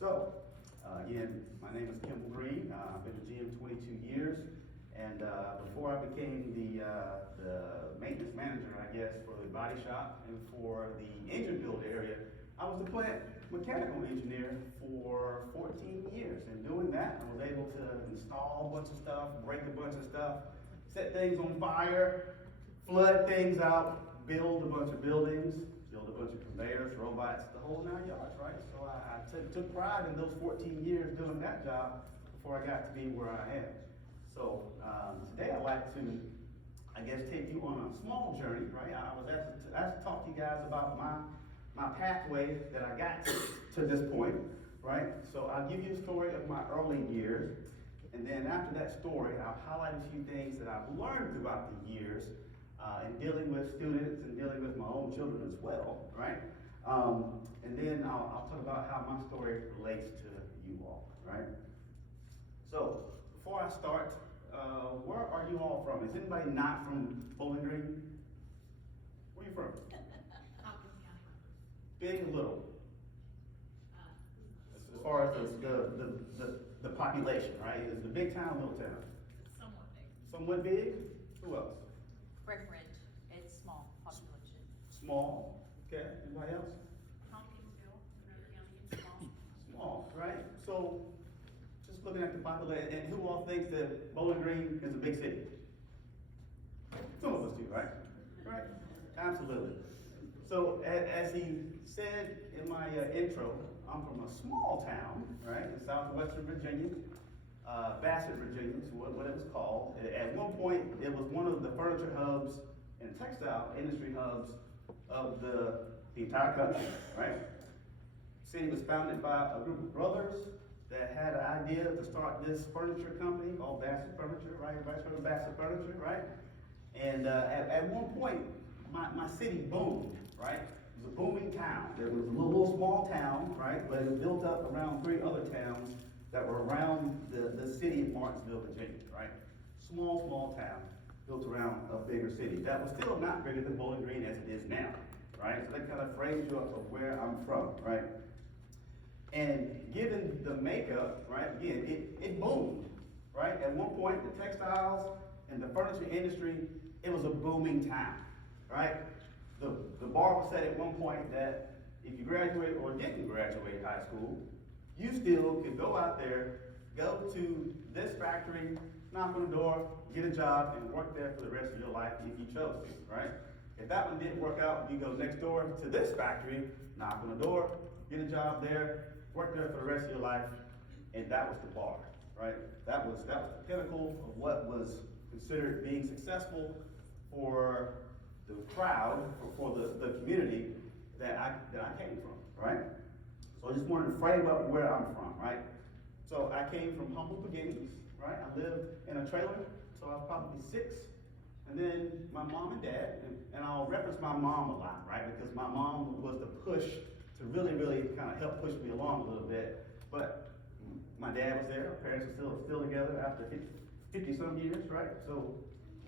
So, again, my name is Kimball Green. I've been a GM 22 years, and before I became the maintenance manager, I guess, for the body shop and for the engine build area, I was the plant mechanical engineer for 14 years. And doing that, I was able to install a bunch of stuff, break a bunch of stuff, set things on fire, flood things out, build a bunch of buildings, build a bunch of conveyors, robots, the whole 9 yards, right? So I took pride in those 14 years doing that job before I got to be where I am. So today I'd like to, I guess, take you on a small journey, right? I was asked to talk to you guys about my pathway that I got to this point, right? So I'll give you a story of my early years, and then after that story, I'll highlight a few things that I've learned throughout the years in dealing with students and dealing with my own children as well, right? And then I'll talk about how my story relates to you all, right? So before I start, where are you all from? Is anybody not from Bowling Green? Where are you from? Big or little? As far as the population, right? Is it a big town, little town? Somewhat big. Somewhat big? Who else? Breckenridge, it's small population. Small, okay. Anybody else? Tompkinsville, Monroe County, it's small. Small, right? So, just looking at the population, and who all thinks that Bowling Green is a big city? Some of us do, right? Right? Absolutely. So, as he said in my intro, I'm from a small town, right, in southwestern Virginia, Bassett, Virginia, is what it was called. At one point, it was one of the furniture hubs and textile industry hubs of the entire country, right? The city was founded by a group of brothers that had an idea to start this furniture company called Bassett Furniture, right? Everybody's heard of Bassett Furniture, right? And at one point, my city boomed, right? It was a booming town. It was a little small town, right? But it was built up around 3 other towns that were around the city of Martinsville, Virginia, right? Small town built around a bigger city. That was still not bigger than Bowling Green as it is now, right? So that kind of frames you up of where I'm from, right? And given the makeup, right, again, it boomed, right? At one point, the textiles and the furniture industry, it was a booming time, right? The bar was set at one point that if you graduate or didn't graduate high school, you still could go out there, go to this factory, knock on the door, get a job, and work there for the rest of your life if you chose to, right? If that one didn't work out, you go next door to this factory, knock on the door, get a job there, work there for the rest of your life, and that was the bar, right? That was the pinnacle of what was considered being successful for the crowd, for the community that I came from, right? So I just wanted to frame up where I'm from, right? So I came from humble beginnings, right? I lived in a trailer, so I was probably 6. And then my mom and dad, and I'll reference my mom a lot, right? Because my mom was the push to really kind of help push me along a little bit. But my dad was there, our parents are still together after 50 some years, right? So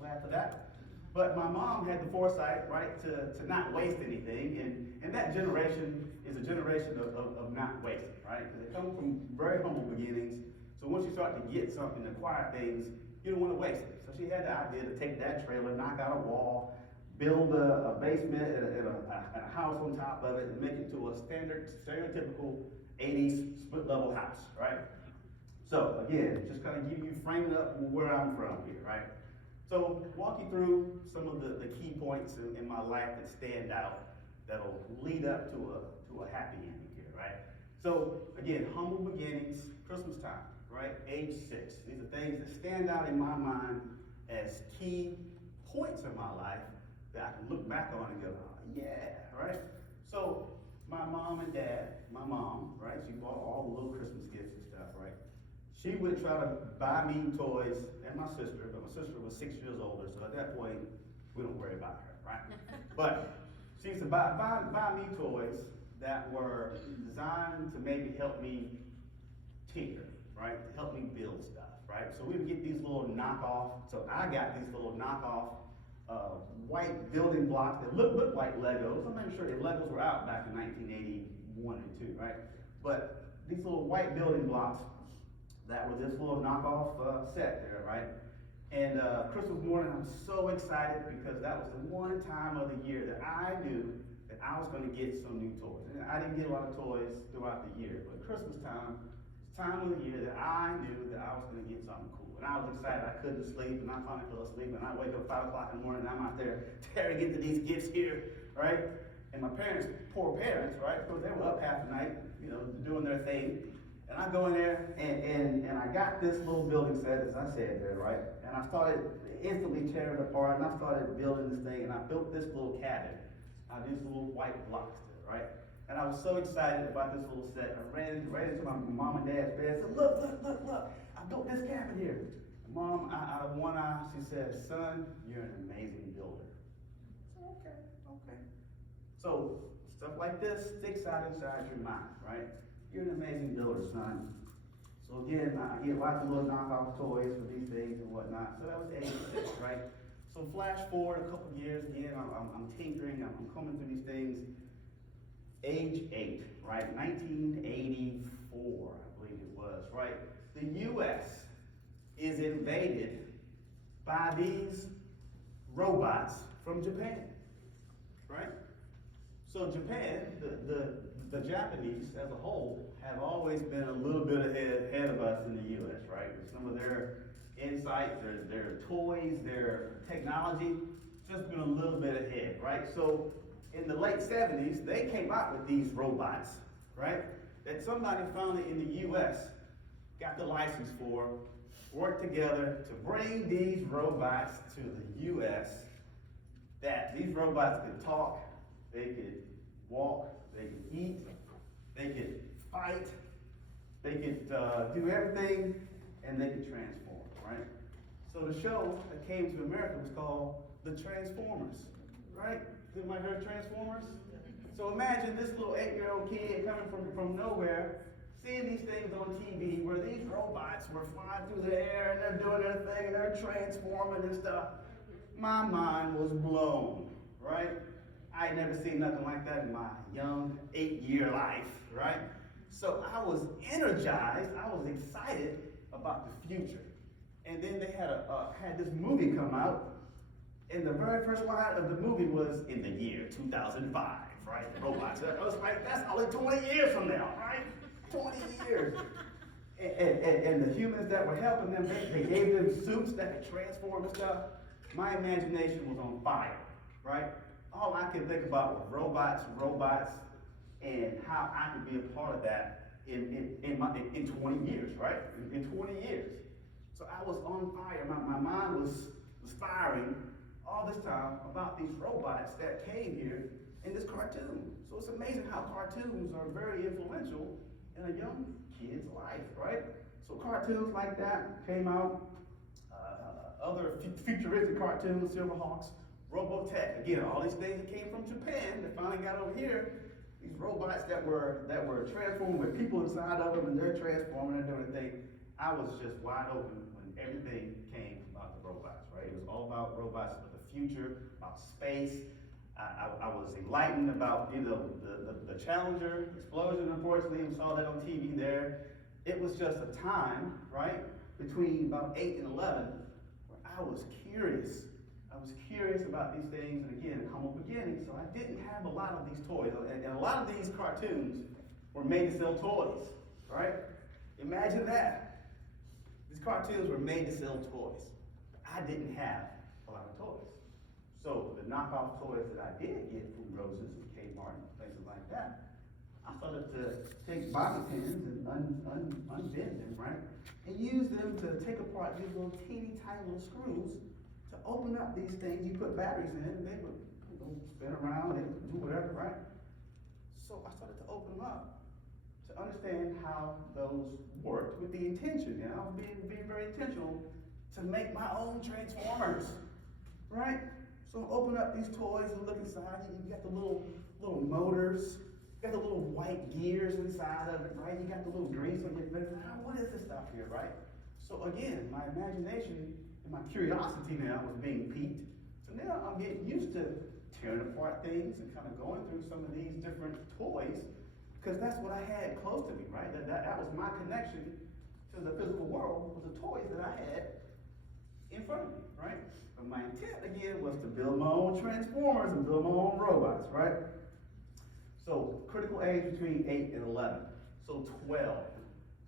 glad for that. But my mom had the foresight, right, to not waste anything, and that generation is a generation of not wasting, right? Because they come from very humble beginnings, so once you start to get something, acquire things, you don't want to waste it. So she had the idea to take that trailer, knock out a wall, build a basement and a house on top of it, and make it to a stereotypical 80s split-level house, right? So again, just kind of give you, framing up where I'm from here, right? So walk you through some of the key points in my life that stand out that'll lead up to a happy ending here, right? So again, humble beginnings, Christmas time, right? Age 6. These are things that stand out in my mind as key points in my life that I can look back on and go, oh, yeah, right? So my mom and dad, my mom, right? She bought all the little Christmas gifts and stuff, right? She would try to buy me toys, and my sister, but my sister was 6 years older, so at that point, we don't worry about her, right? But she used to buy me toys that were designed to maybe help me tinker, right? To help me build stuff, right? So we would get these little knockoff, so I got these little knockoff white building blocks that look like Legos. I'm not even sure if Legos were out back in 1981 and 2, right? But these little white building blocks that were this little knockoff set there, right? And Christmas morning, I'm so excited because that was the one time of the year that I knew that I was going to get some new toys. And I didn't get a lot of toys throughout the year, but Christmas time was the time of the year that I knew that I was going to get something cool. And I was excited. I couldn't sleep, and I finally fell asleep, and I wake up 5 o'clock in the morning, and I'm out there tearing into these gifts here, right? And my parents, poor parents, right? Of course, they were up half the night, you know, doing their thing. And I go in there, and I got this little building set, as I said there, right? And I started instantly tearing it apart, and I started building this thing, and I built this little cabin out of these little white blocks there, right? And I was so excited about this little set. I ran into my mom and dad's bed and said, look, I built this cabin here. And Mom, out of one eye, she said, son, you're an amazing builder. I said, okay. So, stuff like this sticks out inside your mind, right? You're an amazing builder, son. So again, I get lots of little knockoff toys for these things and whatnot. So that was age 6, right? So flash forward a couple years, again, I'm tinkering, I'm coming through these things. Age 8, right? 1984, I believe it was, right? The U.S. is invaded by these robots from Japan, right? So Japan, the Japanese as a whole have always been a little bit ahead of us in the U.S., right? With some of their insights, their toys, their technology, just been a little bit ahead, right? So in the late 70s, they came out with these robots, right? That somebody finally in the U.S. got the license for, worked together to bring these robots to the U.S. That these robots could talk, they could walk, they could eat, they could fight, they could do everything, and they could transform, right? So the show that came to America was called The Transformers, right? Anybody heard of Transformers? So imagine this little 8-year-old kid coming from nowhere, seeing these things on TV where these robots were flying through the air and they're doing their thing and they're transforming and stuff. My mind was blown, right? I had never seen nothing like that in my young 8-year life, right? So I was energized, I was excited about the future. And then they had this movie come out, and the very first line of the movie was, in the year 2005, right? Robots. I was like, that's only 20 years from now, right? 20 years. And the humans that were helping them, they gave them suits that could transform and stuff. My imagination was on fire, right? All I could think about was robots, and how I could be a part of that in 20 years, right? In 20 years. So I was on fire. My mind was firing all this time about these robots that came here in this cartoon. So it's amazing how cartoons are very influential in a young kid's life, right? So cartoons like that came out. Other futuristic cartoons, Silverhawks, Robotech. Again, all these things that came from Japan that finally got over here. These robots that were transforming with people inside of them, and they're transforming and doing things. I was just wide open when everything came about the robots, right? It was all about robots for the future, about space. I was enlightened about, you know, the Challenger explosion, unfortunately, we saw that on TV there. It was just a time, right, between about 8 and 11, where I was curious. I was curious about these things, and again, humble beginning, so I didn't have a lot of these toys. And a lot of these cartoons were made to sell toys, right? Imagine that. These cartoons were made to sell toys. I didn't have a lot of toys. So the knockoff toys that I did get from Rose's and Kmart and places like that, I started to take bobby pins and unbend them, right? And use them to take apart these little teeny tiny little screws to open up these things. You put batteries in, and they would, you know, spin around, they would do whatever, right? So I started to open them up to understand how those worked with the intention. And I was being very intentional to make my own Transformers, right? So open up these toys and look inside. You got the little motors, you got the little white gears inside of it, right? You got the little grease on your face. What is this stuff here, right? So again, my imagination and my curiosity now was being piqued. So now I'm getting used to tearing apart things and kind of going through some of these different toys Because that's what I had close to me, right? That was my connection to the physical world, was the toys that I had in front of me, right? But my intent again was to build my own transformers and build my own robots, right? So critical age between 8 and 11. So 12.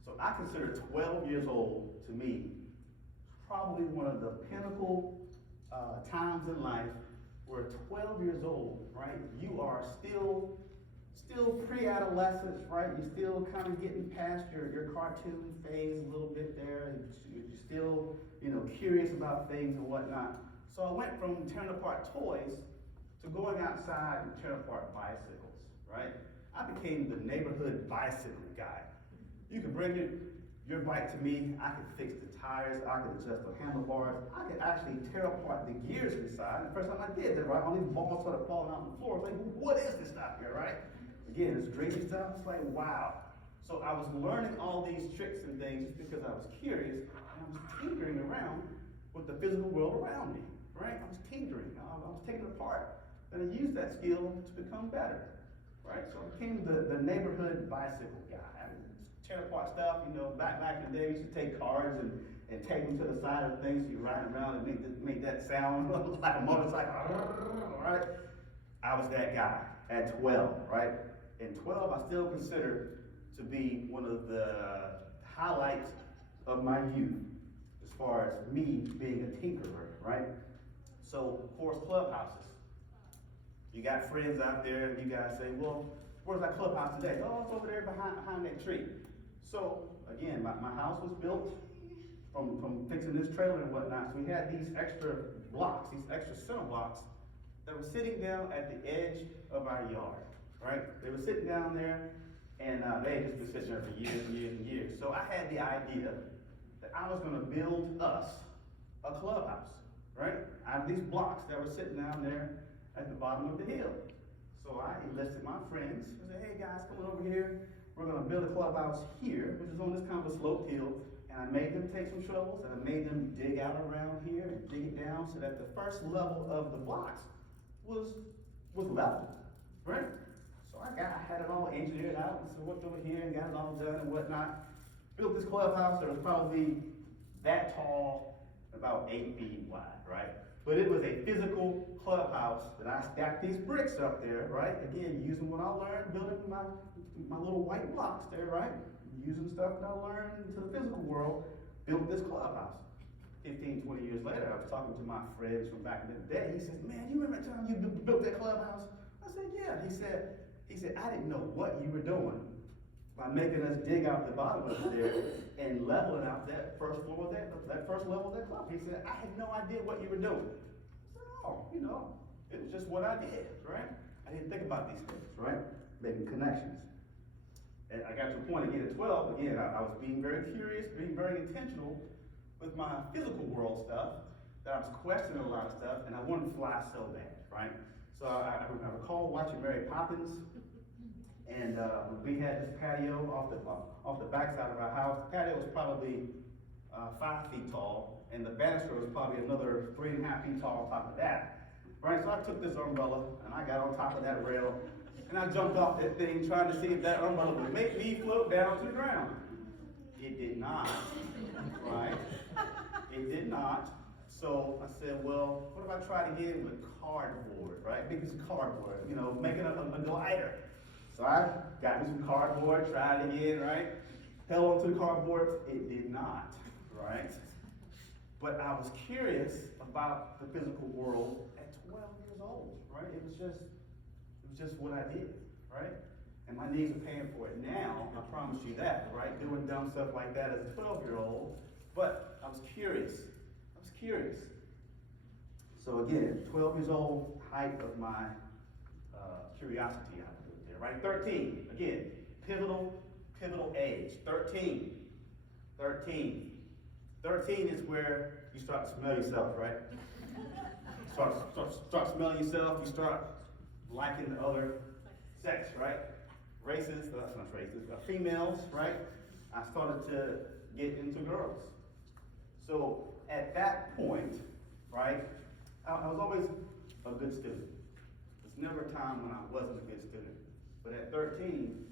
So I consider 12 years old to me probably one of the pinnacle times in life where 12 years old, right? You are still pre-adolescence, right? You're still kind of getting past your cartoon phase a little bit there. You're still, curious about things and whatnot. So I went from tearing apart toys to going outside and tearing apart bicycles, right? I became the neighborhood bicycle guy. You could bring your bike to me, I could fix the tires, I could adjust the handlebars, I could actually tear apart the gears inside. The first time I did that, right, all these balls started falling out on the floor. It's like, what is this stuff here, right? Again, it's dreamy stuff, it's like, wow. So I was learning all these tricks and things just because I was curious, and I was tinkering around with the physical world around me, right? I was tinkering, I was taking it apart, and I used that skill to become better, right? So I became the neighborhood bicycle guy. I mean, tear apart stuff, back in the day, we used to take cars and tape them to the side of things, so you ride around and make that sound like a motorcycle, right? I was that guy at 12, right? And 12, I still consider to be one of the highlights of my youth as far as me being a tinkerer, right? So, of course, clubhouses. You got friends out there, and you guys say, well, where's that clubhouse today? Oh, it's over there behind that tree. So, again, my house was built from fixing this trailer and whatnot. So we had these extra blocks, these extra center blocks that were sitting down at the edge of our yard, right? They were sitting down there, and they had just been sitting there for years and years and years. So I had the idea that I was going to build us a clubhouse, right? Out of these blocks that were sitting down there at the bottom of the hill. So I enlisted my friends. I said, hey guys, come on over here. We're going to build a clubhouse here, which is on this kind of a sloped hill. And I made them take some shovels, and I made them dig out around here and dig it down so that the first level of the blocks was level, right? So I had it all engineered out, and so worked over here and got it all done and whatnot. Built this clubhouse that was probably that tall, about 8 feet wide, right? But it was a physical clubhouse that I stacked these bricks up there, right? Again, using what I learned, building my little white blocks there, right? Using stuff that I learned into the physical world, built this clubhouse. 15, 20 years later, I was talking to my friends from back in the day. He says, man, you remember the time you built that clubhouse? I said, yeah. He said, I didn't know what you were doing by making us dig out the bottom of it there and leveling out that first floor of that first level of that club. He said, I had no idea what you were doing. I said, oh, it was just what I did, right? I didn't think about these things, right? Making connections. And I got to a point again at 12, again, I was being very curious, being very intentional with my physical world stuff, that I was questioning a lot of stuff, and I wanted to fly so bad, right? So I recall watching Mary Poppins, and we had this patio off the backside of our house. The patio was probably 5 feet tall, and the banister was probably another 3.5 feet tall on top of that, right? So I took this umbrella, and I got on top of that rail, and I jumped off that thing trying to see if that umbrella would make me float down to the ground. It did not, right? It did not. So I said, well, what if I try to get it with cardboard, right? Big piece of cardboard, making a glider. So I got me some cardboard, tried it again, right? Held onto the cardboard. It did not, right? But I was curious about the physical world at 12 years old, right? It was just what I did, right? And my knees are paying for it now, I promise you that, right? Doing dumb stuff like that as a 12-year-old. But I was curious. So again, 12 years old, height of my curiosity out there, right? 13, again, pivotal age. 13 is where you start to smell yourself, right? Start smelling yourself, you start liking the other sex, right? Races, that's not races, females, right? I started to get into girls. So at that point, right, I was always a good student. There's never a time when I wasn't a good student. But at 13,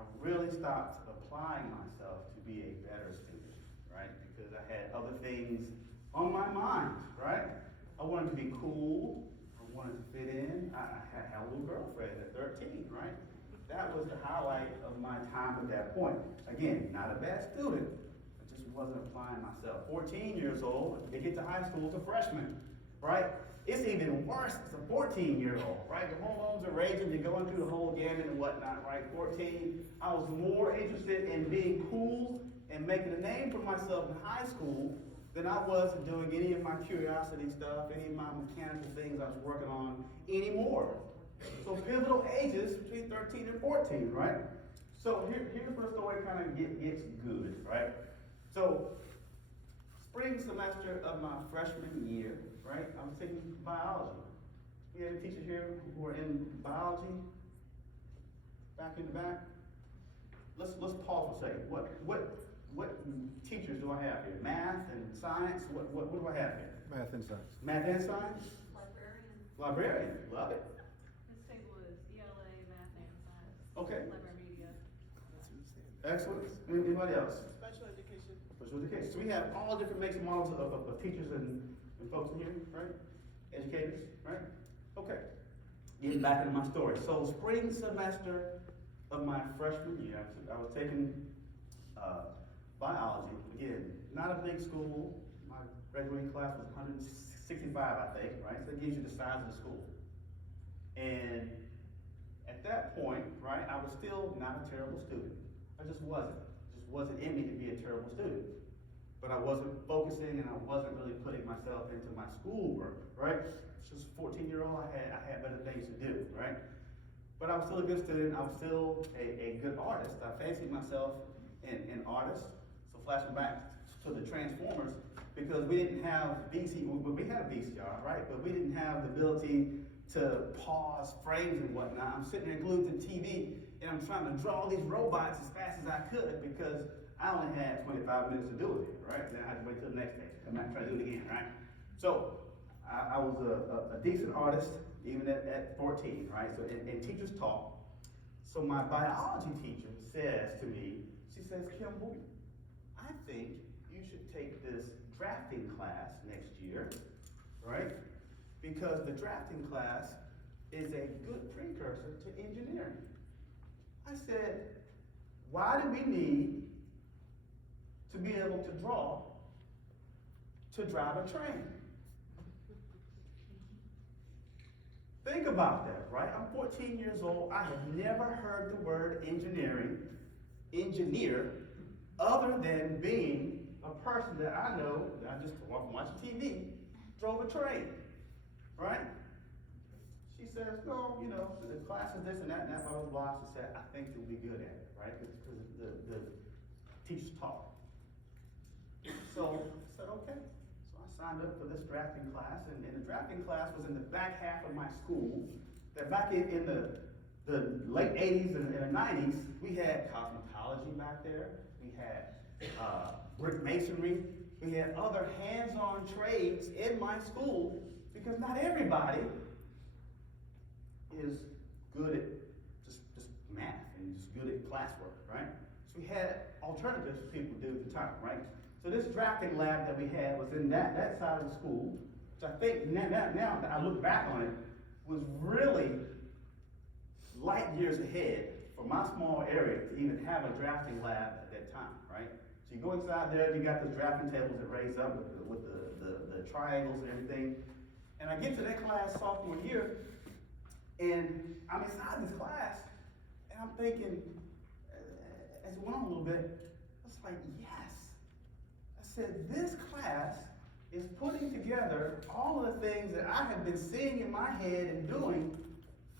I really stopped applying myself to be a better student, right? Because I had other things on my mind, right? I wanted to be cool. I wanted to fit in. I had a little girlfriend at 13, right? That was the highlight of my time at that point. Again, not a bad student. I just wasn't applying myself. 14 years old, they get to high school as a freshman, right? It's even worse as a 14-year-old, right? The hormones are raging, you're going through the whole gamut and whatnot, right? 14, I was more interested in being cool and making a name for myself in high school than I was in doing any of my curiosity stuff, any of my mechanical things I was working on anymore. So pivotal ages between 13 and 14, right? So here's where the story kind of gets good, right? So spring semester of my freshman year, right? I was taking biology. We had teachers here who are in biology, back in the back. Let's pause for a second. What teachers do I have here? Math and science? What do I have here? Math and science. Math and science? Librarian. Librarian, love it. This table is ELA, math and science. Okay. Library media. Excellent. Anybody else? Special education. Special education. So we have all different makes and models of teachers and folks in here, right? Educators, right? Okay. Getting back into my story. So spring semester of my freshman year, I was taking biology. Again, not a big school. My graduating class was 165, I think, right? So it gives you the size of the school. And at that point, right, I was still not a terrible student. I just wasn't. It just wasn't in me to be a terrible student. But I wasn't focusing and I wasn't really putting myself into my schoolwork, right? Just 14-year-old, I had better things to do, right? But I was still a good student. I was still a good artist. I fancied myself an artist. So flashing back to the Transformers, because we didn't have we had a VCR, right? But we didn't have the ability to pause frames and whatnot. I'm sitting there glued to the TV and I'm trying to draw these robots as fast as I could because I only had 25 minutes to do it, right? Then I had to wait till the next day to come back and try to do it again, right? So I was a decent artist even at 14, right? So and teachers taught. So my biology teacher says to me, she says, Kimball, I think you should take this drafting class next year, right? Because the drafting class is a good precursor to engineering. I said, why do we need to be able to draw to drive a train? Think about that, right? I'm 14 years old. I have never heard the word engineer, other than being a person that I know, that I just watching TV, drove a train, right? She says, no, you know, the class is this and that, blah, blah, blah. She said, I think you'll be good at it, right? Because the teachers taught. So I said, okay. So I signed up for this drafting class, and the drafting class was in the back half of my school. That back in the late 80s and the 90s, we had cosmetology back there. We had brick masonry. We had other hands-on trades in my school because not everybody is good at just math and just good at classwork, right? So we had alternatives for people to do at the time, right? So this drafting lab that we had was in that side of the school, which I think now that I look back on it, was really light years ahead for my small area to even have a drafting lab at that time, right? So you go inside there, you got those drafting tables that raise up with the triangles and everything. And I get to that class sophomore year, and I'm inside this class, and I'm thinking, as it went on a little bit, I was like, yes. I said, this class is putting together all of the things that I have been seeing in my head and doing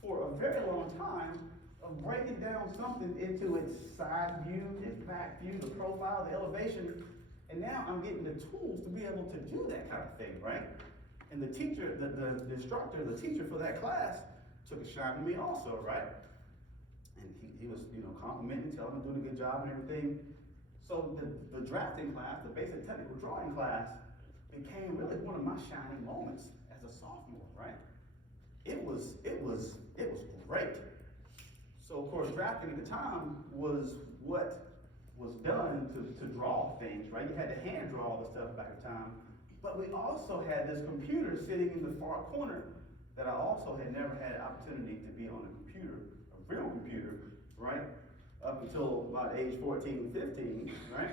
for a very long time, of breaking down something into its side view, its back view, the profile, the elevation, and now I'm getting the tools to be able to do that kind of thing, right? And the teacher, the instructor, the teacher for that class took a shot at me also, right? And he was, complimenting, telling me I'm doing a good job and everything. So the drafting class, the basic technical drawing class, became really one of my shining moments as a sophomore, right? It was great. So of course, drafting at the time was what was done to draw things, right? You had to hand draw all the stuff back in time. But we also had this computer sitting in the far corner that I also had never had an opportunity to be on a computer, a real computer, right? Up until about age 14, 15, right?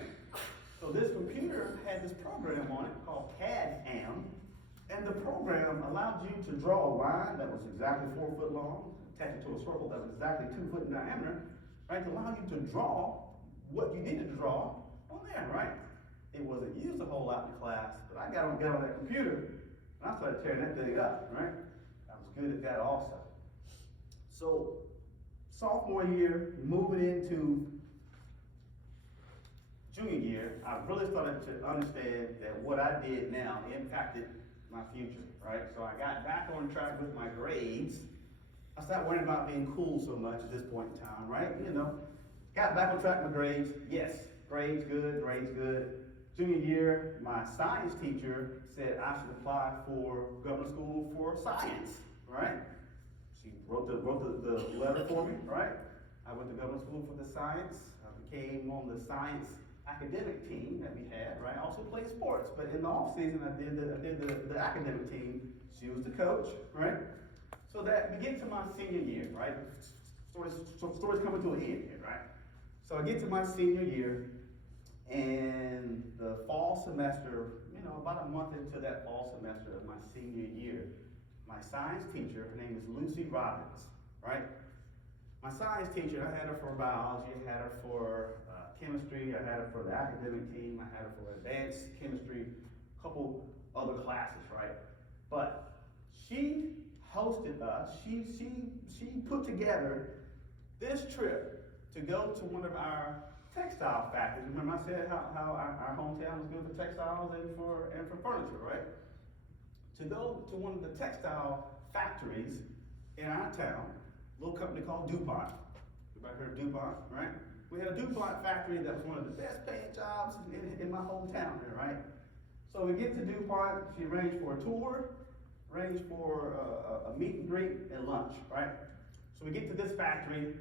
So this computer had this program on it called CAD-AM, and the program allowed you to draw a line that was exactly 4 foot long, attached to a circle that was exactly 2 foot in diameter, right? To allow you to draw what you needed to draw on there, right? It wasn't used a whole lot in class, but I got on that computer, and I started tearing that thing up, right? I was good at that also. So, sophomore year, moving into junior year, I really started to understand that what I did now impacted my future, right? So I got back on track with my grades. I stopped worrying about being cool so much at this point in time, right? You know, got back on track with grades. Yes, grades good, grades good. Junior year, my science teacher said I should apply for government school for science, right? She wrote the letter for me, right? I went to government school for the science. I became on the science academic team that we had, right? I also played sports, but in the off season, I did the academic team. She was the coach, right? So that we get to my senior year, right? Story's coming to an end here, right? So I get to my senior year, and the fall semester, you know, about a month into that fall semester of my senior year, my science teacher, her name is Lucy Robbins, right? My science teacher, I had her for biology, I had her for chemistry, I had her for the academic team, I had her for advanced chemistry, a couple other classes, right? But she hosted us, she put together this trip to go to one of our textile factories. Remember I said how our hometown was good for textiles and for furniture, right? To go to one of the textile factories in our town, a little company called DuPont. Everybody heard of DuPont, right? We had a DuPont factory that was one of the best paying jobs in my hometown here, right? So we get to DuPont, she arranged for a tour, arranged for a meet and greet and lunch, right? So we get to this factory,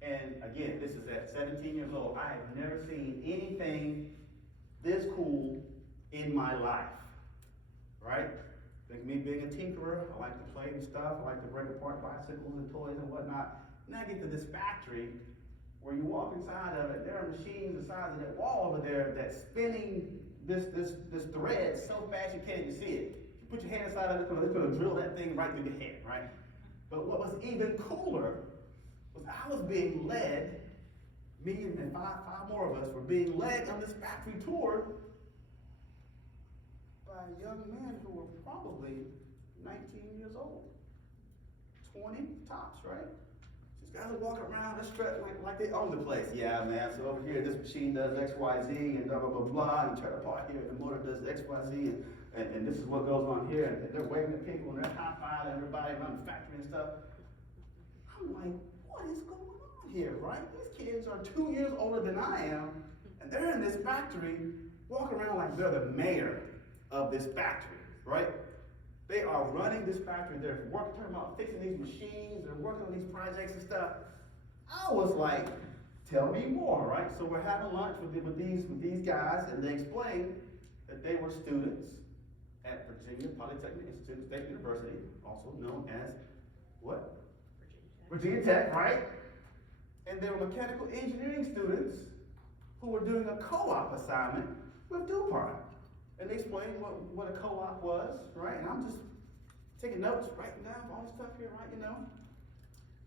and again, this is at 17 years old. I have never seen anything this cool in my life, right? Like me being a tinkerer, I like to play with stuff, I like to break apart bicycles and toys and whatnot. And I get to this factory where you walk inside of it, there are machines the size of that wall over there that's spinning this thread so fast you can't even see it. You put your hand inside of it, it's gonna drill that thing right through your head, right? But what was even cooler was I was being led, me and five more of us were being led on this factory tour by young men who were probably 19 years old, 20 tops, right? These guys are walking around, they're strutting like they own the place. Yeah, man, so over here this machine does X, Y, Z, and blah, blah, blah, blah, and you turn apart here, and the motor does X, Y, Z, and this is what goes on here, and they're waving at people, and they're high-fiving everybody around the factory and stuff. I'm like, what is going on here, right? These kids are 2 years older than I am, and they're in this factory walking around like they're the mayor of this factory, right? They are running this factory, they're working, talking about fixing these machines, they're working on these projects and stuff. I was like, tell me more, right? So we're having lunch with these guys, and they explained that they were students at Virginia Polytechnic Institute State University, also known as what? Virginia Tech, right? And they were mechanical engineering students who were doing a co-op assignment with DuPont. And they explained what a co-op was, right? And I'm just taking notes, writing down all this stuff here, right, you know?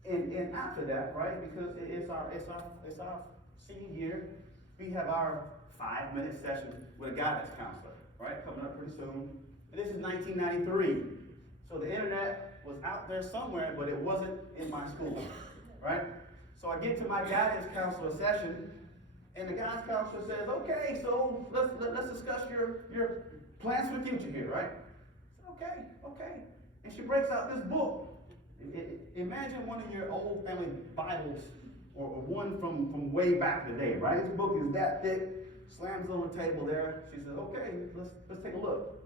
And after that, right, because it's our senior year, we have our 5-minute session with a guidance counselor, right, coming up pretty soon. And this is 1993. So the internet was out there somewhere, but it wasn't in my school, right? So I get to my guidance counselor session, and the guidance counselor says, okay, so let's discuss your plans for the future here, right? I said, okay. And she breaks out this book. Imagine one of your old family Bibles, or one from way back in the day, right? This book is that thick, slams on the table there. She says, okay, let's take a look.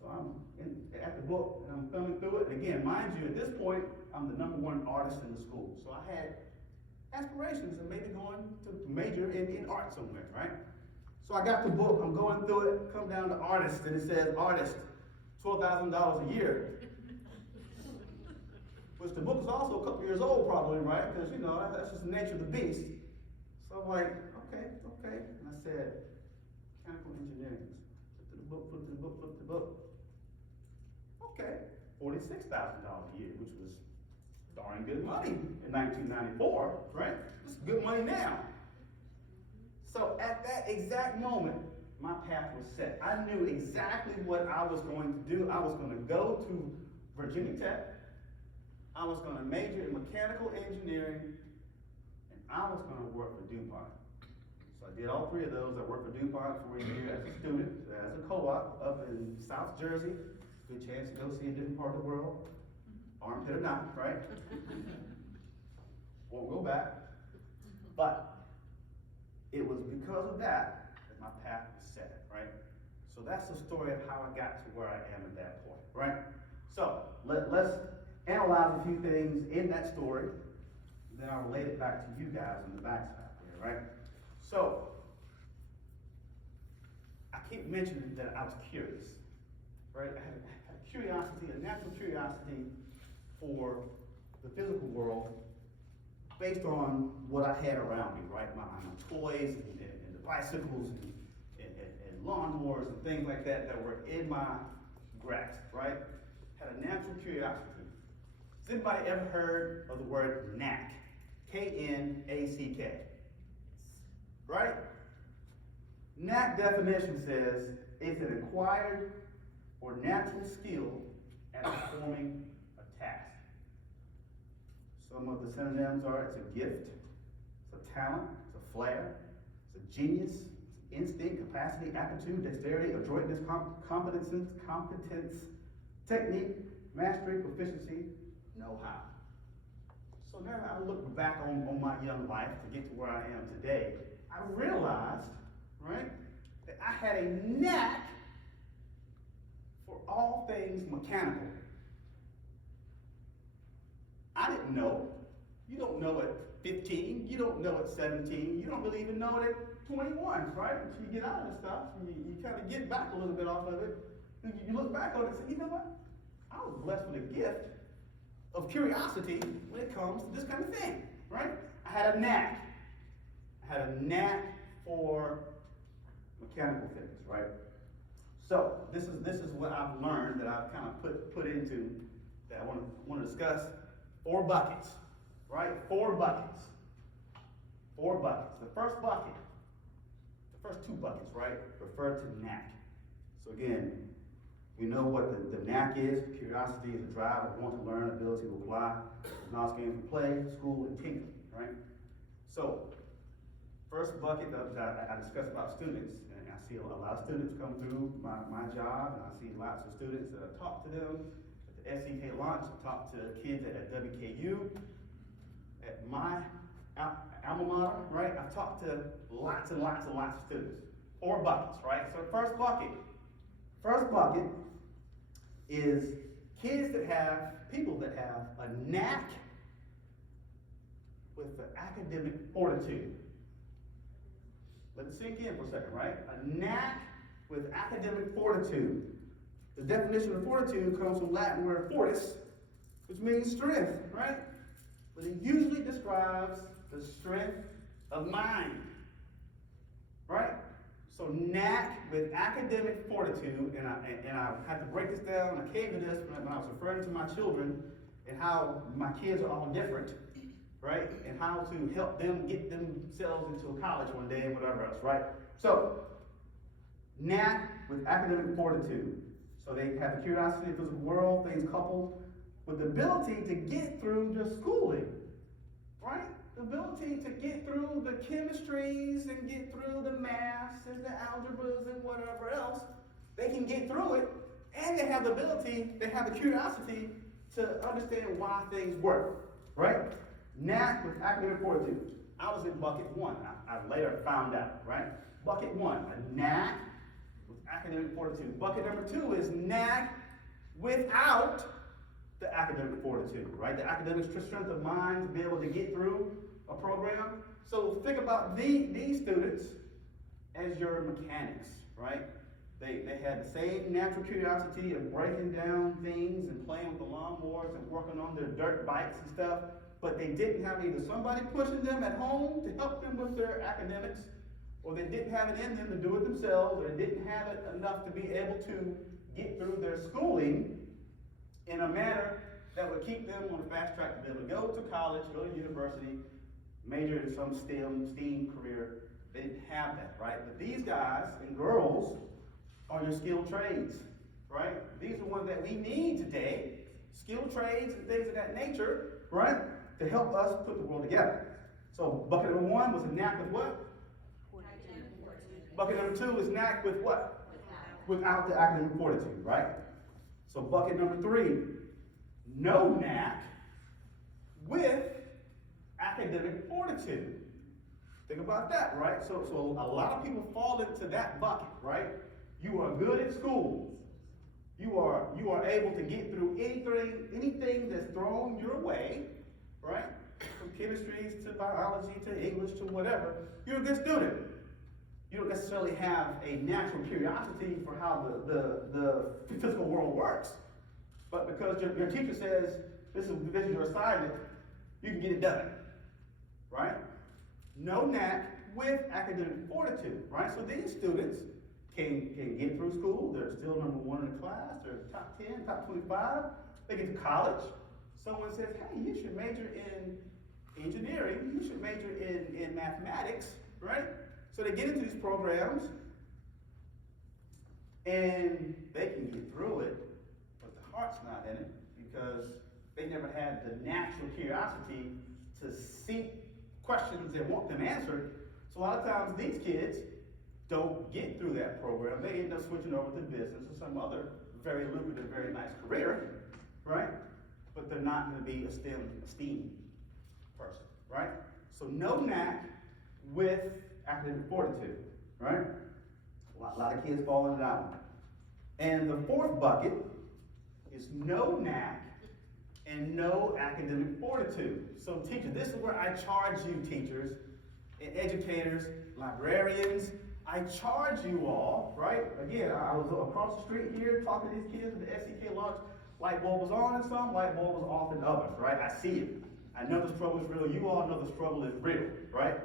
So I'm at the book, and I'm thumbing through it. And again, mind you, at this point, I'm the #1 artist in the school. So I had aspirations of maybe going to major in art somewhere, right? So I got the book, I'm going through it, come down to artist, and it says artist, $12,000 a year. Which the book is also a couple years old probably, right? Because, that's just the nature of the beast. So I'm like, okay. And I said, mechanical engineering. Flip to the book. Okay, $46,000 a year, which was darn good money in 1994, right? It's good money now. So at that exact moment, my path was set. I knew exactly what I was going to do. I was going to go to Virginia Tech. I was going to major in mechanical engineering, and I was going to work for DuPont. So I did all three of those. I worked for DuPont for a year as a student, as a co-op up in South Jersey. Good chance to go see a different part of the world. Armpit or not, right? Won't go back. But it was because of that my path was set, right? So that's the story of how I got to where I am at that point, right? So let's analyze a few things in that story, then I'll relate it back to you guys on the backside there, right? So, I keep mentioning that I was curious, right? I had a curiosity, a natural curiosity for the physical world based on what I had around me, right? My toys and the bicycles and lawnmowers and things like that were in my grasp, right? Had a natural curiosity. Has anybody ever heard of the word knack? K-N-A-C-K. Right? Knack definition says it's an acquired or natural skill at performing a task. Some of the synonyms are it's a gift, it's a talent, it's a flair, it's a genius, it's instinct, capacity, aptitude, dexterity, adroitness, competence, technique, mastery, proficiency, know-how. So now I look back on my young life to get to where I am today, I realized, right, that I had a knack for all things mechanical. I didn't know. You don't know at 15, you don't know at 17, you don't really even know it at 21, right? Until you get out of this stuff, and you kind of get back a little bit off of it, and you look back on it and say, you know what? I was blessed with a gift of curiosity when it comes to this kind of thing, right? I had a knack. I had a knack for mechanical things, right? So this is what I've learned that I've kind of put into that I want to discuss. 4 buckets, right? 4 buckets. 4 buckets. The first bucket, the first 2 buckets, right, refer to knack. So again, we know what the knack is. Curiosity is a drive, a want to learn, ability to apply. Knowledge gained from play, school, and tinkering, right? So, first bucket that I discuss about students, and I see a lot of students come through my job, and I see lots of students that I talk to them at the SEK launch. I talk to kids at WKU, at my alma mater, right? I've talked to lots and lots and lots of students. 4 buckets, right? So first bucket is people that have a knack with the academic fortitude. Let it sink in for a second, right? A knack with academic fortitude. The definition of fortitude comes from Latin word fortis, which means strength, right? But it usually describes the strength of mind, right? So knack with academic fortitude, and I had to break this down. I came to this when I was referring to my children and how my kids are all different, right? And how to help them get themselves into a college one day and whatever else, right? So knack with academic fortitude. So they have the curiosity of the physical world, things coupled with the ability to get through just schooling, right? The ability to get through the chemistries and get through the maths and the algebras and whatever else. They can get through it, and they have the ability, they have the curiosity to understand why things work, right? Knack with academic fortitude. I was in bucket 1. I later found out, right? Bucket 1, a knack with academic fortitude. Bucket number 2 is knack without the academic fortitude, right? The academic strength of mind to be able to get through a program. So think about these students as your mechanics, right? They had the same natural curiosity of breaking down things and playing with the lawnmowers and working on their dirt bikes and stuff, but they didn't have either somebody pushing them at home to help them with their academics, or they didn't have it in them to do it themselves, or they didn't have it enough to be able to get through their schooling in a manner that would keep them on a fast track to be able to go to college, go to university, major in some STEAM career. They didn't have that, right? But these guys and girls are your skilled trades, right? These are ones that we need today, skilled trades and things of that nature, right? To help us put the world together. So bucket number 1 was a knack with what? Bucket number 2 is knack with what? Without the academic fortitude, right? So bucket number 3, no knack with academic fortitude. Think about that, right? So a lot of people fall into that bucket, right? You are good at school. You are able to get through anything that's thrown your way, right? From chemistry to biology to English to whatever. You're a good student. You don't necessarily have a natural curiosity for how the physical world works. But because your teacher says, this is your assignment, you can get it done, right? No knack with academic fortitude, right? So these students can get through school. They're still number 1 in the class. They're top 10, top 25. They get to college. Someone says, hey, you should major in engineering. You should major in mathematics, right? So they get into these programs, and they can get through it, but the heart's not in it because they never had the natural curiosity to seek questions and want them answered. So a lot of times these kids don't get through that program. They end up switching over to business or some other very lucrative, very nice career, right? But they're not going to be a STEAM person, right? So no knack with academic fortitude, right? A lot of kids fall into that one. And the 4th bucket is no knack and no academic fortitude. So teachers, this is where I charge you, teachers, and educators, librarians, I charge you all, right? Again, I was across the street here talking to these kids at the SCK lunch. Light bulb was on in some, light bulb was off in others, right? I see it. I know the struggle is real. You all know the struggle is real, right?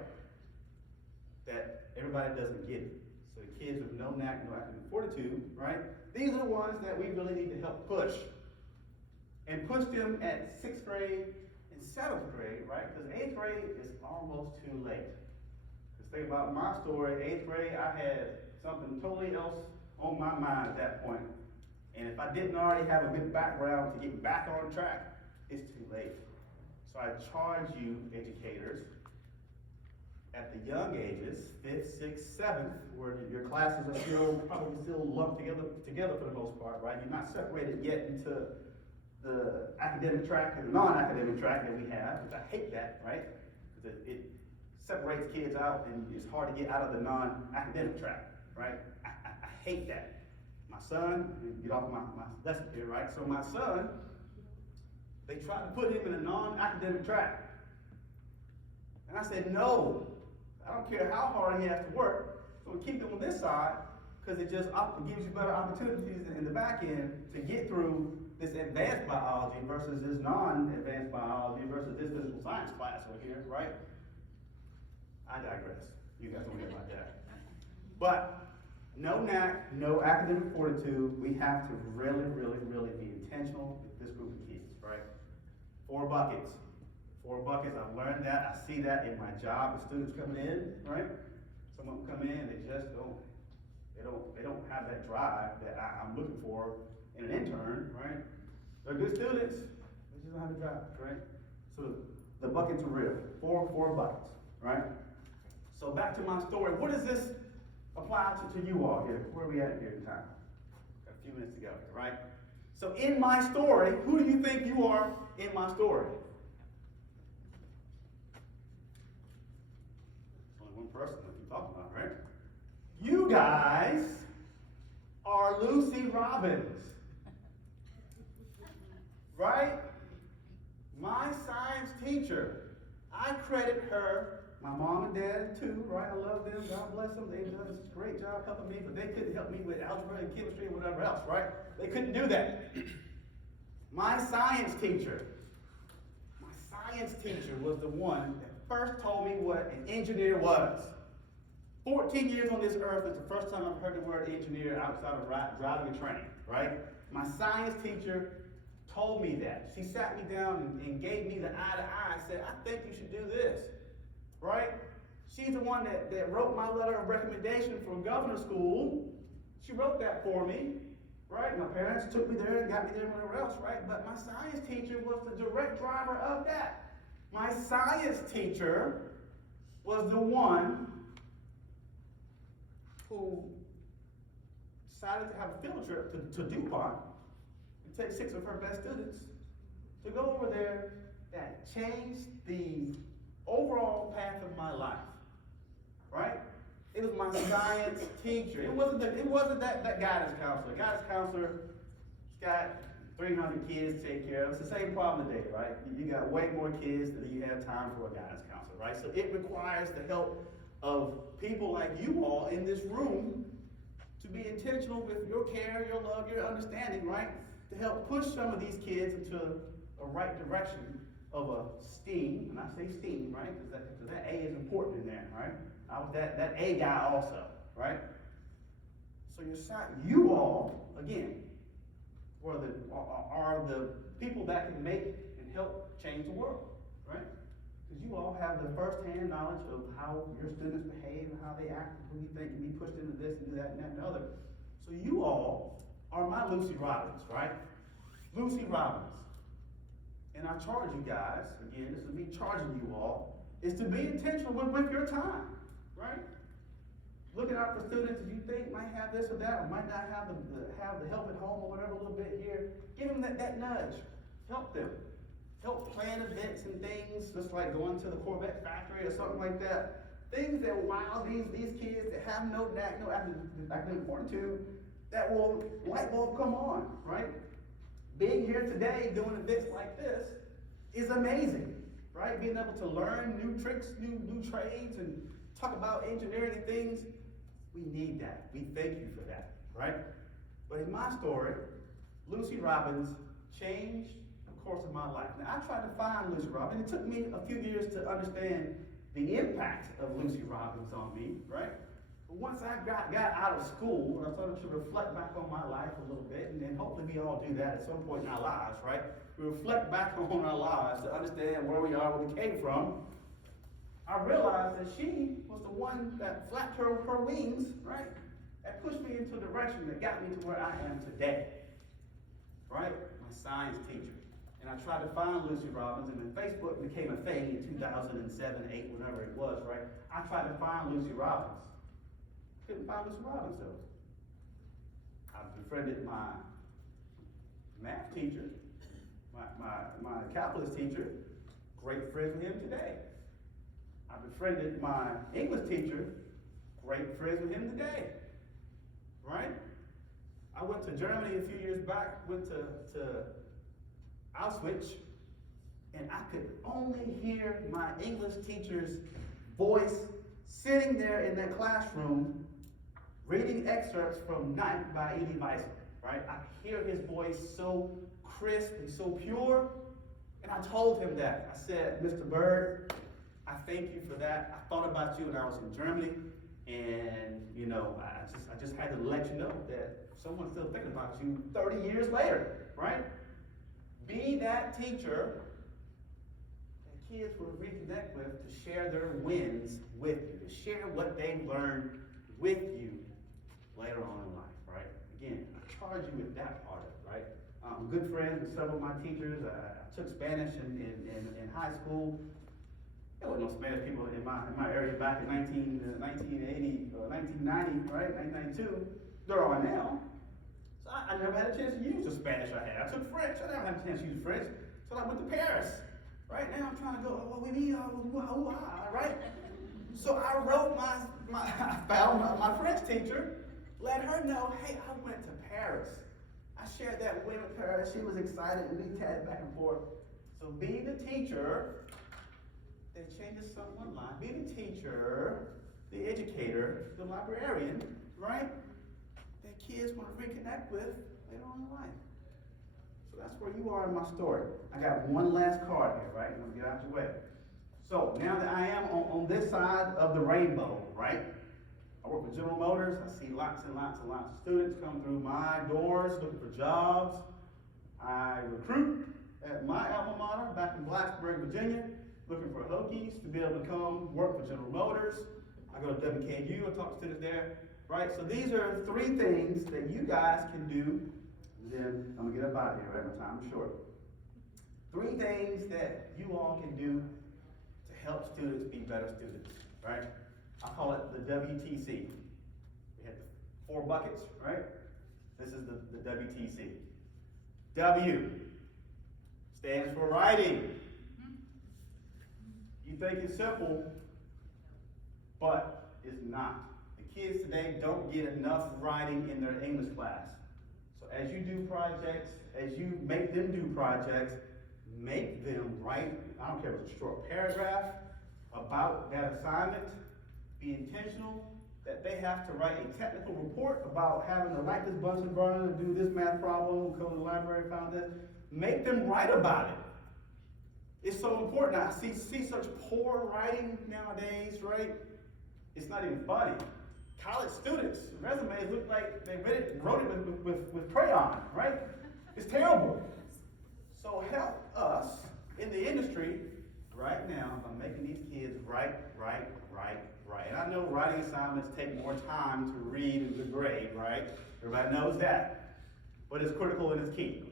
That everybody doesn't get it. So the kids with no knack, no academic fortitude, right? These are the ones that we really need to help push. And push them at 6th grade and 7th grade, right? Because 8th grade is almost too late. Because think about my story, 8th grade, I had something totally else on my mind at that point. And if I didn't already have a good background to get back on track, it's too late. So I charge you, educators, at the young ages, 5th, 6th, 7th, where your classes are probably still lumped together for the most part, right? You're not separated yet into the academic track and the non-academic track that we have, which I hate that, right? Because it separates kids out and it's hard to get out of the non-academic track, right? I hate that. My son, get off my lesson here, right? So my son, they tried to put him in a non-academic track. And I said, no, I don't care how hard he has to work, so we keep him on this side, because it just gives you better opportunities in the back end to get through this advanced biology versus this non-advanced biology versus this physical science class over here, right? I digress. You guys don't care about that. But no knack, no academic fortitude. We have to really, really, really be intentional with this group of kids, right? 4 buckets. 4 buckets, I've learned that. I see that in my job with students coming in, right? Some of them come in, they just don't have that drive that I'm looking for in an intern, right? They're good students, they just don't have the drive, right? So the buckets are real. 4 buckets, right? So back to my story. What does this apply to you all here? Where are we at here in time? Got a few minutes to go, right? So in my story, who do you think you are in my story? There's only one person that you're talking about, right? You guys are Lucy Robbins. Right? My science teacher. I credit her, my mom and dad too, right? I love them, God bless them. They've done a great job helping me, but they couldn't help me with algebra and chemistry and whatever else, right? They couldn't do that. My science teacher was the one that first told me what an engineer was. 14 years on this earth is the first time I've heard the word engineer outside of driving a train, right? My science teacher told me that. She sat me down and gave me the eye to eye, said, I think you should do this, right? She's the one that wrote my letter of recommendation for governor's school. She wrote that for me, right? My parents took me there and got me there and whatever else, right? But my science teacher was the direct driver of that. My science teacher was the one who decided to have a field trip to DuPont and take 6 of her best students to go over there. That changed the overall path of my life, right? It was my science teacher. It wasn't that guidance counselor. Guidance counselor's got 300 kids to take care of. It's the same problem today, right? You got way more kids than you have time for a guidance counselor, right? So it requires the help of people like you all in this room to be intentional with your care, your love, your understanding, right? To help push some of these kids into a right direction of a STEAM, and I say STEAM, right? Because that A is important in there, right? I was that A guy also, right? So you all, again, are the people that can make and help change the world, right? Because you all have the first-hand knowledge of how your students behave and how they act, who you think can be pushed into this and that and that and the other. So you all are my Lucy Robbins, right? Lucy Robbins. And I charge you guys, again, this is me charging you all, is to be intentional with your time, right? Looking out for students that you think might have this or that, or might not have the help at home or whatever, a little bit here. Give them that nudge. Help them. Help plan events and things, just like going to the Corvette factory or something like that. Things that wow these kids that have no academic fortitude, that will light bulb come on, right? Being here today doing events like this is amazing, right? Being able to learn new tricks, new trades, and talk about engineering and things. We need that. We thank you for that, right? But in my story, Lucy Robbins changed the course of my life. Now, I tried to find Lucy Robbins. It took me a few years to understand the impact of Lucy Robbins on me, right? But once I got out of school, and I started to reflect back on my life a little bit, and hopefully we all do that at some point in our lives, right? We reflect back on our lives to understand where we are, where we came from. I realized that she was the one that flapped her wings, right? That pushed me into a direction that got me to where I am today, right? My science teacher. And I tried to find Lucy Robbins, and when Facebook became a thing in 2007, 8, whenever it was, right? I tried to find Lucy Robbins. Couldn't find Lucy Robbins, though. I befriended my math teacher, my calculus teacher, great friends with him today. I befriended my English teacher, great friends with him today, right? I went to Germany a few years back, went to Auschwitz, and I could only hear my English teacher's voice sitting there in that classroom reading excerpts from Night by E.D. Weiss, right? I could hear his voice so crisp and so pure, and I told him that. I said, Mr. Bird, I thank you for that. I thought about you when I was in Germany, and I just had to let you know that someone's still thinking about you 30 years later, right? Be that teacher that kids will reconnect with to share their wins with you, to share what they learned with you later on in life, right? Again, I charge you with that part of it, right? I'm good friends with several of my teachers. I took Spanish in high school. There wasn't no Spanish people in my area back in 1980 or 1990, right? 1992. There are now. So I never had a chance to use the Spanish I had. I took French. I never had a chance to use French until I went to Paris. Right now I'm trying to go, right? So I wrote I found my French teacher, let her know, hey, I went to Paris. I shared that win with her. She was excited, and we chatted back and forth. So be the teacher that changes someone's life. Be the teacher, the educator, the librarian, right? That kids want to reconnect with later on in life. So that's where you are in my story. I got one last card here, right? I'm gonna get out your way. So now that I am on this side of the rainbow, right? I work with General Motors. I see lots and lots and lots of students come through my doors looking for jobs. I recruit at my alma mater back in Blacksburg, Virginia, looking for Hokies to be able to come work for General Motors. I go to WKU and talk to students there, right? So these are 3 things that you guys can do. And then I'm gonna get up out of here, right? My time is short. 3 things that you all can do to help students be better students, right? I call it the WTC. We have 4 buckets, right? This is the WTC. W stands for writing. You think it's simple, but it's not. The kids today don't get enough writing in their English class. So as you do projects, as you make them do projects, make them write, I don't care if it's a short paragraph about that assignment. Be intentional that they have to write a technical report about having to light this Bunsen burner and do this math problem, go to the library, found this. Make them write about it. It's so important. I see such poor writing nowadays, right? It's not even funny. College students' resumes look like they wrote it with crayon, right? It's terrible. So help us in the industry right now by making these kids write. And I know writing assignments take more time to read and to grade, right? Everybody knows that. But it's critical and it's key.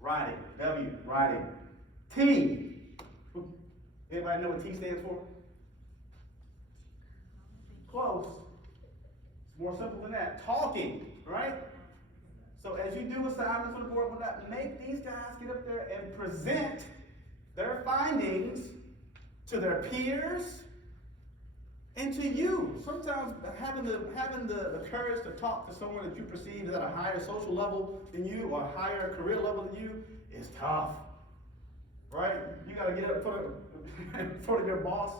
Writing, W, writing. T. Anybody know what T stands for? Close. It's more simple than that. Talking, right? So as you do assignments on the board, make these guys get up there and present their findings to their peers and to you. Sometimes having the courage to talk to someone that you perceive is at a higher social level than you or a higher career level than you is tough, right? You got to get up in front of your boss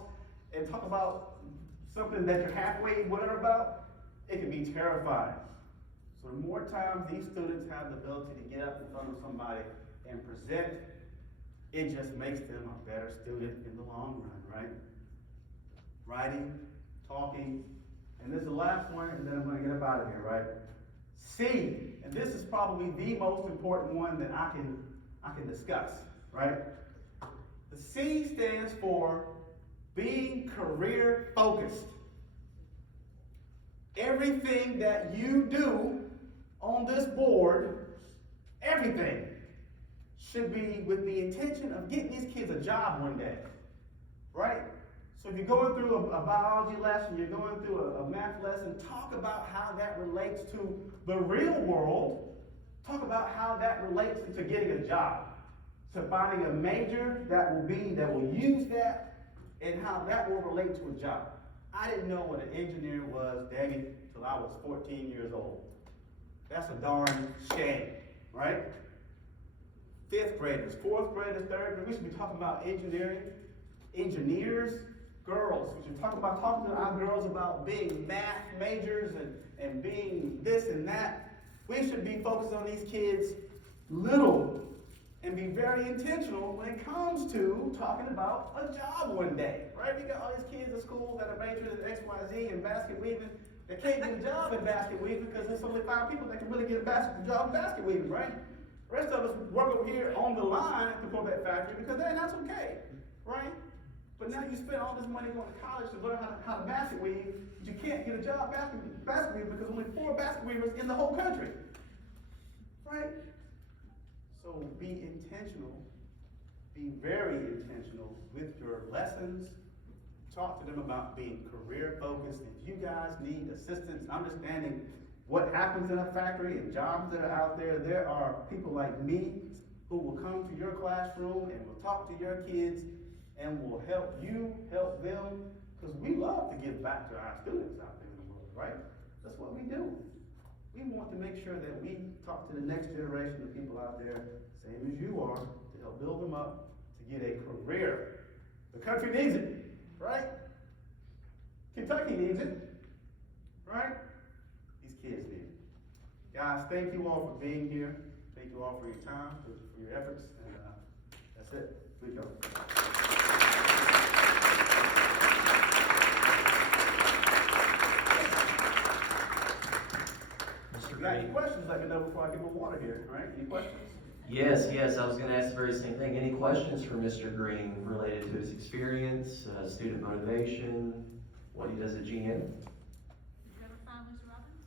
and talk about something that you're halfway whatever about. It can be terrifying. So the more times these students have the ability to get up in front of somebody and present, it just makes them a better student in the long run, right? Writing, talking, and this is the last one, and then I'm going to get up out of here, right? C, and this is probably the most important one that I can discuss, right? The C stands for being career focused. Everything that you do on this board, everything should be with the intention of getting these kids a job one day, right? So if you're going through a biology lesson, you're going through a math lesson, talk about how that relates to the real world. Talk about how that relates to getting a job, to finding a major that will use that, and how that will relate to a job. I didn't know what an engineer was, dang it, till I was 14 years old. That's a darn shame, right? 5th graders, 4th graders, 3rd graders, we should be talking about engineering. Engineers, girls, we should talking to our girls about being math majors and being this and that. We should be focused on these kids little and be very intentional when it comes to talking about a job one day, right? We got all these kids at school that are majoring in X, Y, Z and basket weaving. They can't get a job in basket weaving because there's only 5 people that can really get a job in basket weaving, right? The rest of us work over here on the line at the Corvette factory because that's okay, right? But now you spend all this money going to college to learn how to basket weave, but you can't get a job basket weaving because only 4 basket weavers in the whole country, right? So be intentional, be very intentional with your lessons. Talk to them about being career focused. If you guys need assistance understanding what happens in a factory and jobs that are out there, there are people like me who will come to your classroom and will talk to your kids and will help you help them, because we love to give back to our students out there in the world, right? That's what we do. We want to make sure that we talk to the next generation of people out there, same as you are, to help build them up to get a career The country needs it, right? Kentucky needs it, right? These kids need it. Guys, thank you all for being here. Thank you all for your time, for your efforts, and that's it. Good job. If you got any questions, let me know before I get my water here, all right? Any questions? Yes, I was going to ask the very same thing. Any questions for Mr. Green related to his experience, student motivation, what he does at GM? Did you ever find Ms. Robbins?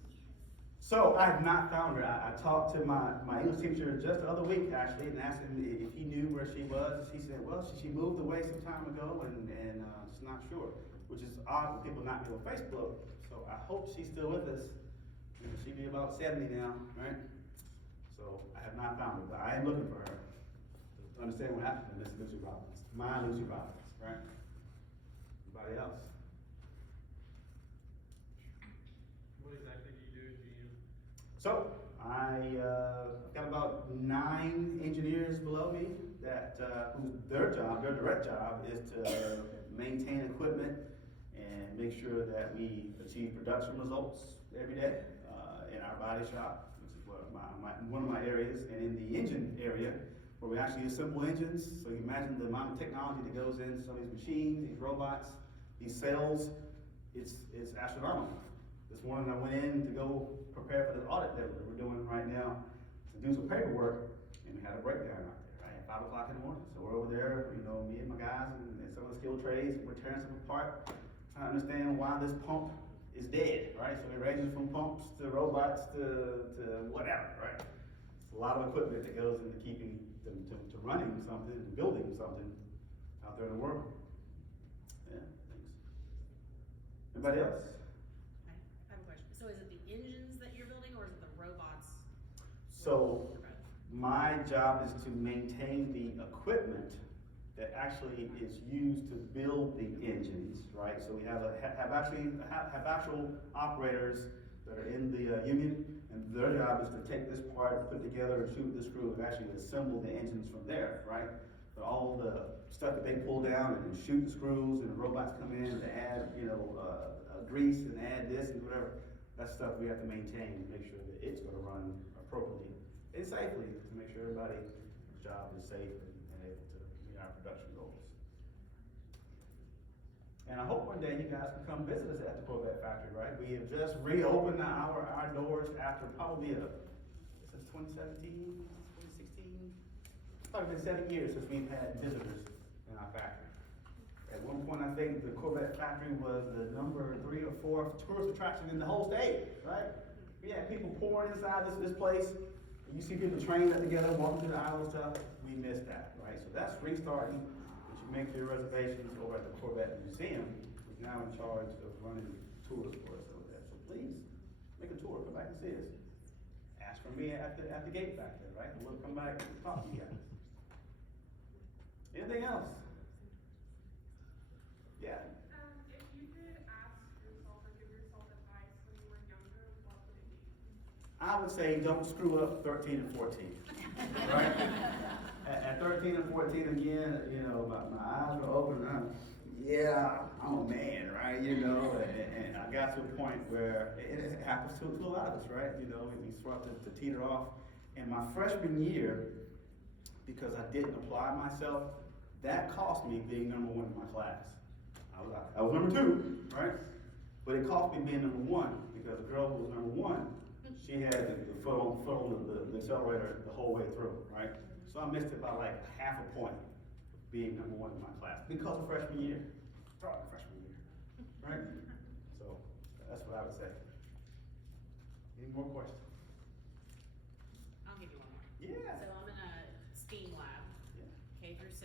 So I have not found her. I talked to my English teacher just the other week actually and asked him if he knew where she was. He said, well, she moved away some time ago and just not sure, which is odd when people not be on Facebook. So I hope she's still with us. You know, she'd be about 70 now, right? So I have not found her, but I am looking for her to understand what happened to Miss Lucy Robbins, my Lucy Robbins, right? Anybody else? What exactly do you do at GM? So, I've got about 9 engineers below me that, whose their direct job is to maintain equipment and make sure that we achieve production results every day, in our body shop, which is what one of my areas, and in the engine area, where we actually assemble engines. So you imagine the amount of technology that goes into some of these machines, these robots, these cells, it's astronomical. This morning I went in to go prepare for the audit that we're doing right now to do some paperwork, and we had a breakdown out there, right, at 5 o'clock in the morning. So we're over there, you know, me and my guys and some of the skilled trades, we're tearing some apart, trying to understand why this pump is dead, right? So it ranges from pumps to robots to whatever, right? It's a lot of equipment that goes into keeping to running something and building something out there in the world. Yeah, thanks. Anybody else? Okay, I have a question. So is it the engines that you're building, or is it the robots? So Or both? my job is to maintain the equipment that actually is used to build the engines, right? So we have actual operators that are in the union, and their job is to take this part, put together, and shoot the screw, and actually assemble the engines from there, right? But all the stuff that they pull down and shoot the screws, and the robots come in to add, grease and add this and whatever. That's stuff we have to maintain to make sure that it's going to run appropriately and safely to make sure everybody's job is safe and able to meet our production goals. And I hope one day you guys can come visit us at the Corvette factory, right? We have just reopened our doors after probably since 2017, 2016. It's probably been 7 years since we've had visitors in our factory. At one point, I think the Corvette factory was the number 3 or 4 tourist attraction in the whole state, right? We had people pouring inside this place. And you see people trained up together, walking through the aisles and stuff. We missed that, right? So that's restarting. But you make your reservations over at the Corvette Museum, who's now in charge of running tours for us over there. So please, make a tour, come back and see us. Ask for me at the gate back there, right? And we'll come back and talk to you guys. Anything else? Yeah. If you could ask yourself or give yourself advice when you were younger, what would it be? I would say don't screw up 13 and 14, right? At 13 and 14 again, my eyes were open. I'm a man, right? And I got to a point where it happens to a lot of us, right? We start to teeter off. And my freshman year, because I didn't apply myself, that cost me being number 1 in my class. I was number 2, right? But it cost me being number 1 because the girl who was number 1, she had the foot on the accelerator the whole way through, right? So I missed it by like half a point being number 1 in my class because of freshman year. Probably freshman year, right? So that's what I would say. Any more questions? I'll give you one more. Yeah. So I'm in a STEAM lab, Yeah. K through 6.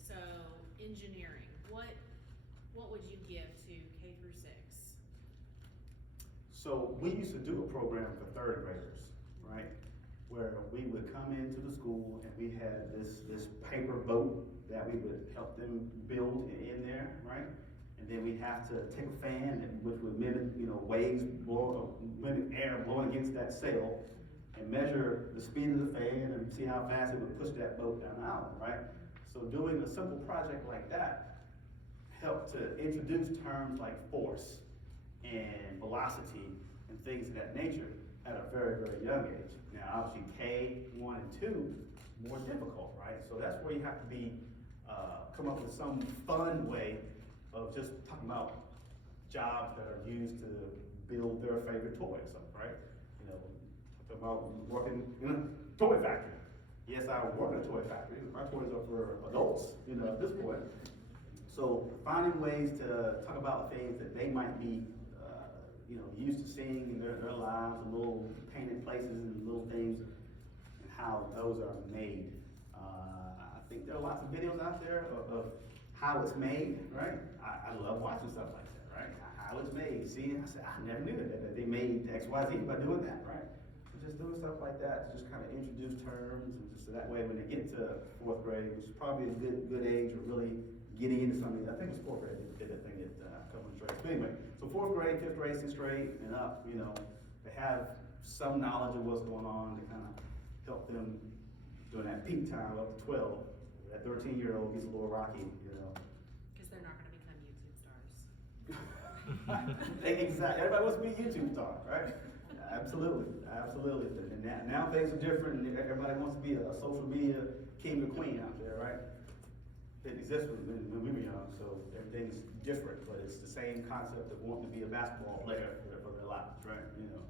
So engineering, what would you give to K through 6? So we used to do a program for 3rd graders, right? Where we would come into the school and we had this paper boat that we would help them build in there, right? And then we have to take a fan which would mimic, waves mimic air blowing against that sail and measure the speed of the fan and see how fast it would push that boat down the island, right? So doing a simple project like that help to introduce terms like force and velocity and things of that nature at a very, very young age. Now, obviously, K1 and 2, more difficult, right? So that's where you have to be, come up with some fun way of just talking about jobs that are used to build their favorite toys, right? You know, talking about working in a toy factory. Yes, I work in a toy factory. My toys are for adults, you know, at this point. So finding ways to talk about things that they might be, you know, used to seeing in their lives, the little painted places and little things, and how those are made. I think there are lots of videos out there of how it's made, right? I love watching stuff like that, right? How it's made. See, I said, I never knew that they made X, Y, Z by doing that, right? Just doing stuff like that to just kind of introduce terms, and just so that way when they get to fourth grade, which is probably a good age of really getting into something. I think it was fourth grade that did that thing at couple of trades. But anyway, so fourth grade, fifth grade, sixth grade, and up, you know, they have some knowledge of what's going on to kind of help them during that peak time up to 12. That 13-year-old gets a little rocky, you know. Cause they're not gonna become YouTube stars. Exactly. Everybody wants to be a YouTube star, right? Absolutely. And now things are different, and everybody wants to be a social media king or queen out there, right? Didn't exist when we were young, so everything's different, but it's the same concept of wanting to be a basketball player for their lives, right? You know.